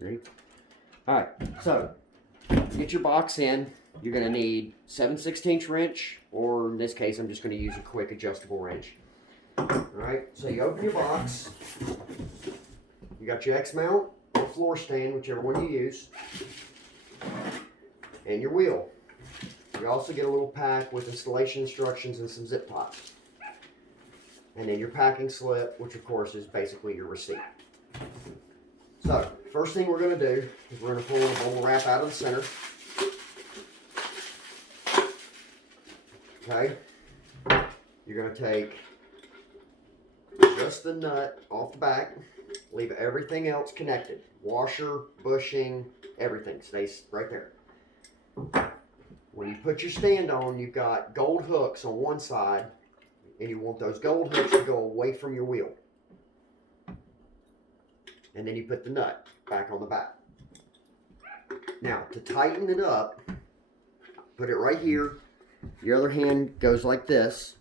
Ready? All right, so get your box in. You're going to need 7/16 wrench, or in this case, I'm just going to use a quick adjustable wrench. All right, so you open your box. You got your X mount or floor stand, whichever one you use, and your wheel. You also get a little pack with installation instructions and some zip ties. And then your packing slip, which of course is basically your receipt. So, first thing we're going to do is we're going to pull the bubble wrap out of the center. Okay? You're going to take just the nut off the back. Leave everything else connected. Washer, bushing, everything stays right there. When you put your stand on, you've got gold hooks on one side, and you want those gold hooks to go away from your wheel. And then you put the nut back on the back. Now, to tighten it up, put it right here. Your other hand goes like this,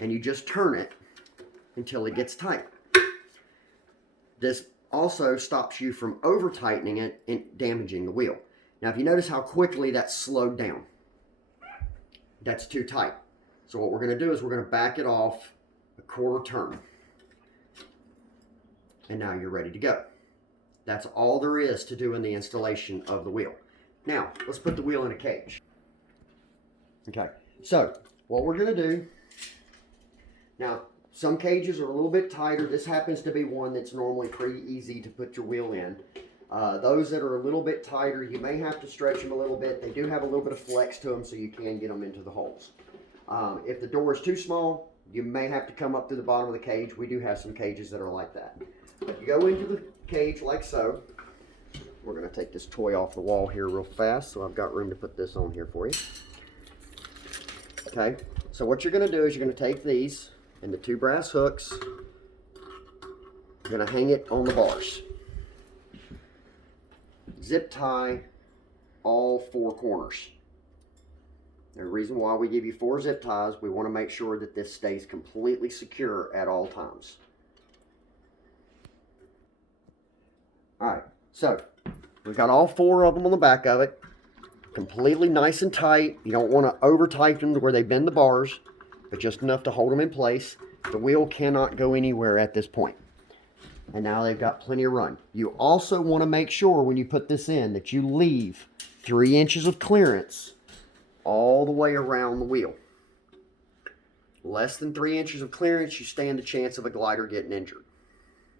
and you just turn it until it gets tight. This also stops you from over tightening it and damaging the wheel. Now, if you notice how quickly that's slowed down, that's too tight. So what we're going to do is we're going to back it off a quarter turn. And now you're ready to go. That's all there is to do in the installation of the wheel. Now, let's put the wheel in a cage. Okay, so what we're going to do, now some cages are a little bit tighter. This happens to be one that's normally pretty easy to put your wheel in. Those that are a little bit tighter, you may have to stretch them a little bit. They do have a little bit of flex to them so you can get them into the holes. If the door is too small, you may have to come up to the bottom of the cage. We do have some cages that are like that. But you go into the cage like so. We're going to take this toy off the wall here real fast, so I've got room to put this on here for you. Okay, so what you're going to do is you're going to take these and the two brass hooks. You're going to hang it on the bars. Zip tie all four corners. The reason why we give you 4 zip ties, we want to make sure that this stays completely secure at all times. Alright, so we've got all 4 of them on the back of it. Completely nice and tight. You don't want to over tighten them to where they bend the bars, but just enough to hold them in place. The wheel cannot go anywhere at this point. And now they've got plenty of run. You also want to make sure when you put this in that you leave 3 inches of clearance all the way around the wheel. Less than 3 inches of clearance, you stand a chance of a glider getting injured.